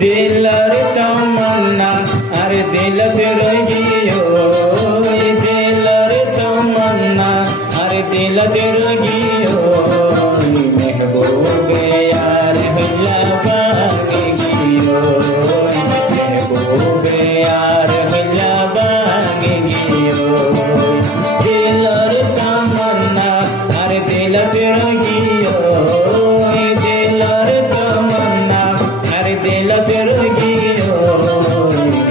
दिलर तमन्ना अरे दिलत रहियो दिलर तमन्ना अरे दिलत रहियो महबूब यार हल्ला बागे गियो महबूब यार हल्ला बागे गियो दिलर तमन्ना अरे दिलत रहियो दिलर तमन्ना अरे दिलत रहियो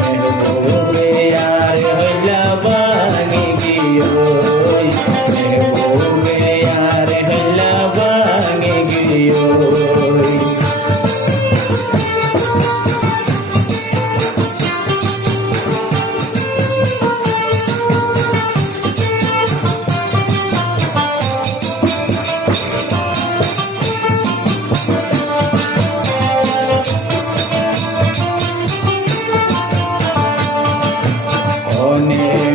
महबूब यार हल्ला बागे गियो महबूब यार हल्ला बागे गियो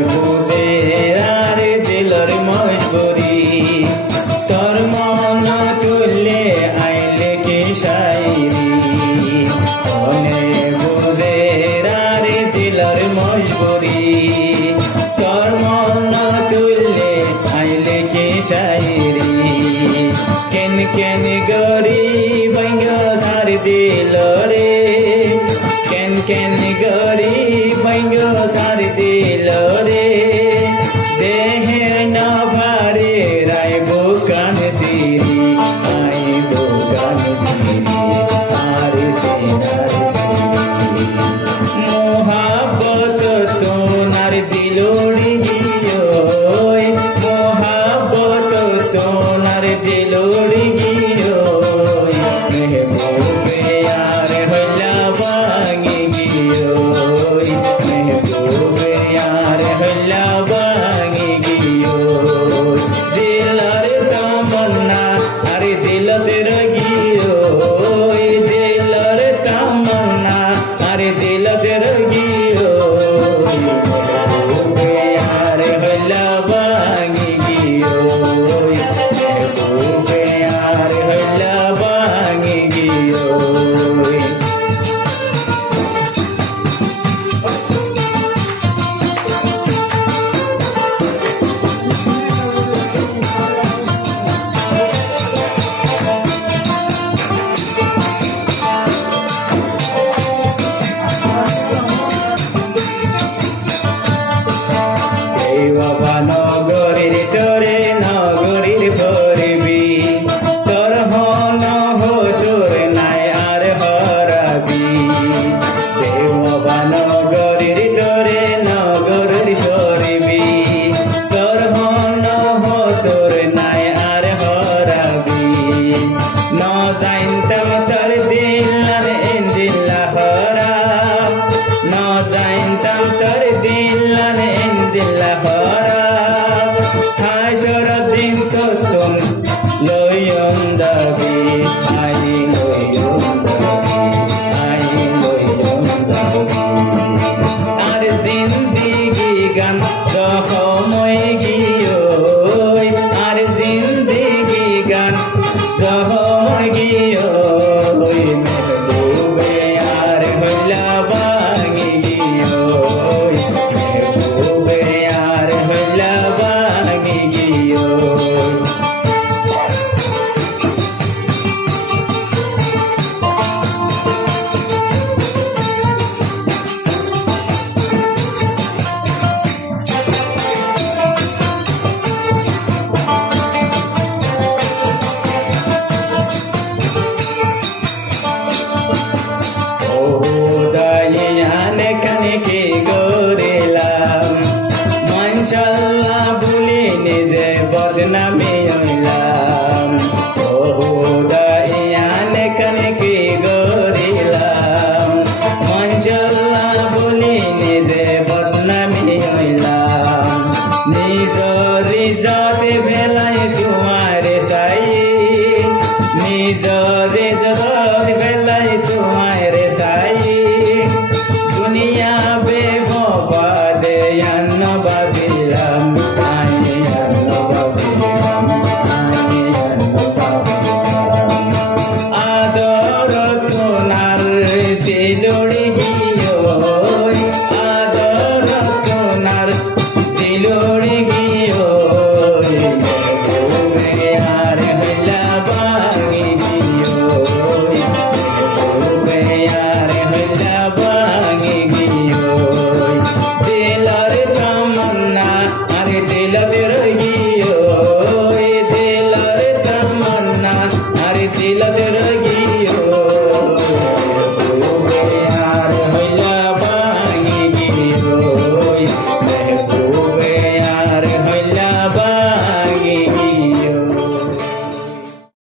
বুঝে আর দিলর মজবুরি তোর মন তুললে আইলে কি শাইরি মনে বুঝে আর দিলর মজবুরি তোর মন তুললে আইলে কি শাইরি কেন কেন গরি ভঙ্গ ধার দিল রে কেন কেন গরি ভঙ্গ ধার দিল রে দেহে না ভারে রায় বুকান সিরি আই বুকান সিরি আর সেনার সিরি মোহাব্বত সোনার দিলোড়ি গিयो মোহাব্বত সোনার দিলোড়ি গিयो महबूब यार हल्ला बागे गियो महबूब यार हल्ला बागे गियो दिलर तमन्ना अरे दिलत रहियो दिलर तमन्ना अरे दिलत रहियो महबूब यार हल्ला बागे गियो महबूब यार हल्ला बागे गियो বাবা নগরীর তোরে নগরীর ভরবি তোর হন হসুর নাই আর হরাবি বাবা নগরীর তোরে নগরীর ভরবি তোর হন হসুর নাই আর হরাবি ন জানতাম তোর দিলান ইন্দিল্লা হরা ন জানতাম তোর দিলান ইন্দিল্লা হরা হাসর দিন তো তুম লয়ন দাবি আই লয়ন দাবি আই লয়ন দাবি আর জিন্দিগি গান